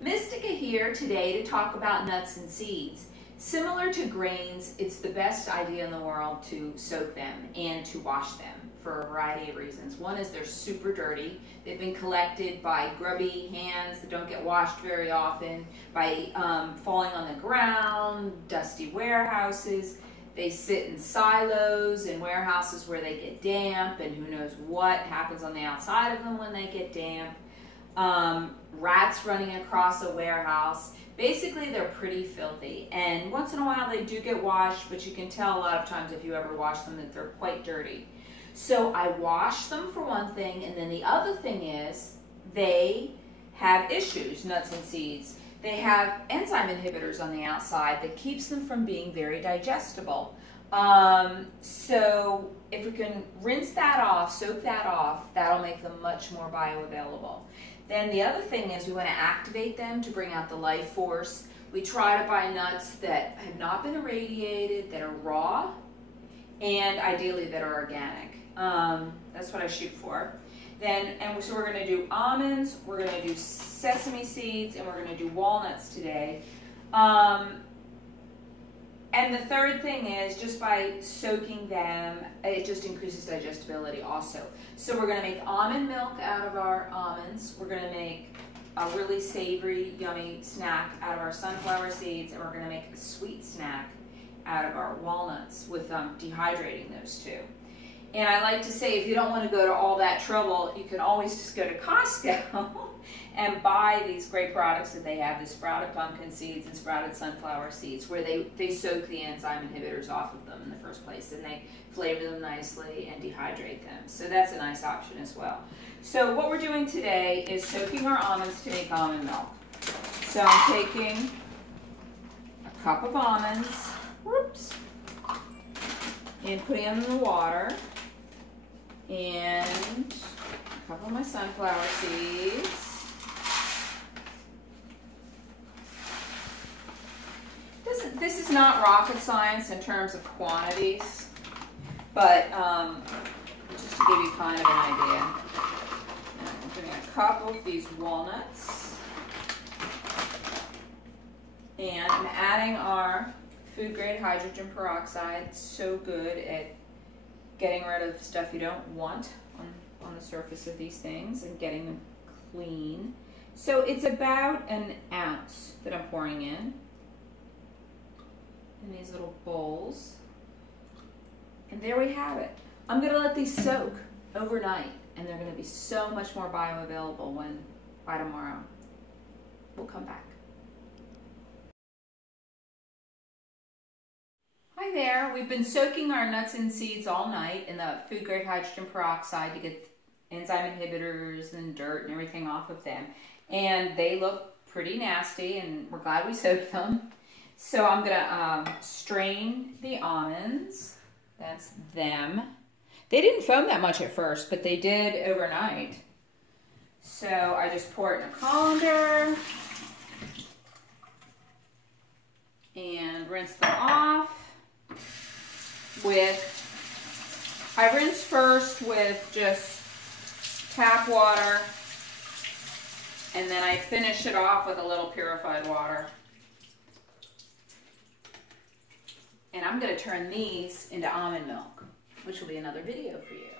Mystica here today to talk about nuts and seeds. Similar to grains, it's the best idea in the world to soak them and to wash them for a variety of reasons. One is they're super dirty. They've been collected by grubby hands that don't get washed very often, by falling on the ground, dusty warehouses. They sit in silos in warehouses where they get damp, and who knows what happens on the outside of them when they get damp. Rats running across a warehouse. Basically, they're pretty filthy, and once in a while they do get washed, but you can tell a lot of times if you ever wash them that they're quite dirty. So I wash them for one thing, and then the other thing is they have issues, nuts and seeds. They have enzyme inhibitors on the outside that keeps them from being very digestible. So if we can rinse that off, soak that off, that'll make them much more bioavailable. Then the other thing is we want to activate them to bring out the life force. We try to buy nuts that have not been irradiated, that are raw, and ideally that are organic. That's what I shoot for. So we're going to do almonds, we're going to do sesame seeds, and we're going to do walnuts today. And the third thing is, just by soaking them, it just increases digestibility also. So we're going to make almond milk out of our almonds. We're going to make a really savory, yummy snack out of our sunflower seeds, and we're going to make a sweet snack out of our walnuts with dehydrating those two. And I like to say, if you don't want to go to all that trouble, you can always just go to Costco and buy these great products that they have, the sprouted pumpkin seeds and sprouted sunflower seeds, where they soak the enzyme inhibitors off of them in the first place, and they flavor them nicely and dehydrate them. So that's a nice option as well. So what we're doing today is soaking our almonds to make almond milk. So I'm taking a cup of almonds, whoops, and putting them in the water, and a couple of my sunflower seeds. This is not rocket science in terms of quantities, but just to give you kind of an idea. Now I'm putting a couple of these walnuts, and I'm adding our food grade hydrogen peroxide. It's so good at getting rid of stuff you don't want on the surface of these things and getting them clean. So it's about an ounce that I'm pouring in these little bowls. And there we have it. I'm going to let these soak overnight, and they're going to be so much more bioavailable by tomorrow. We'll come back. Hi there. We've been soaking our nuts and seeds all night in the food grade hydrogen peroxide to get enzyme inhibitors and dirt and everything off of them. And they look pretty nasty, and we're glad we soaked them. So I'm gonna strain the almonds. That's them. They didn't foam that much at first, but they did overnight. So I just pour it in a colander and rinse them off. I rinse first with just tap water, and then I finish it off with a little purified water. And I'm going to turn these into almond milk, which will be another video for you.